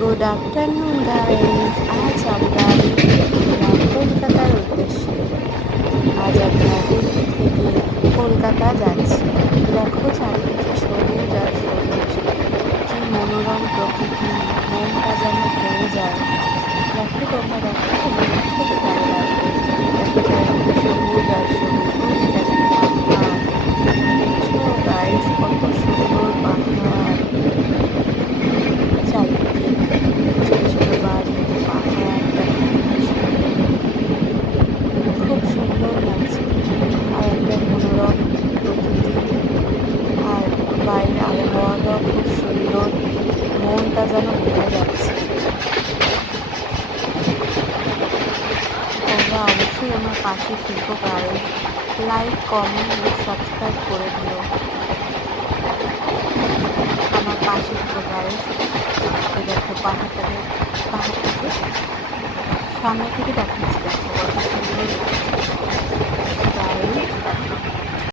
Good afternoon guys, আজ আমরা দিল্লি থেকে কলকাতার উদ্দেশ্যে। আজ আমরা দিল্লি থেকে কলকাতা যাচ্ছি। দেখো চারিদিকে সবুজ আর সবুজ, কি মনোরম প্রকৃতি, মনটা যেন ভরে যায়। দেখো তোমরা, দেখো তোমাদের খুব ভালো লাগবে। দেখো চারিদিকে সবুজ আর সবুজ, ওই দেখো পাহাড়, দেখছো গাইস কত সুন্দর পাহাড়। চারিদিকে ছোট ছোট বাড়ি, পাহাড়, দেখো কি সুন্দর, খুব সুন্দর লাগছে। আর একটা মনোরম প্রকৃতি, আর বাইরের আবহাওয়াটাও খুব সুন্দর, মনটা যেন ভরে যাচ্ছে। তোমরা অবশ্যই আমার পাশে থেকো গাইস, লাইক কমেন্ট ও সাবস্ক্রাইব করে দিও, আমার পাশে থেকো গাইস। এই দেখো পাহাড়টাকে, পাহাড়টাকে সামনে থেকে দেখাচ্ছি, দেখো কত সুন্দর লাগছে।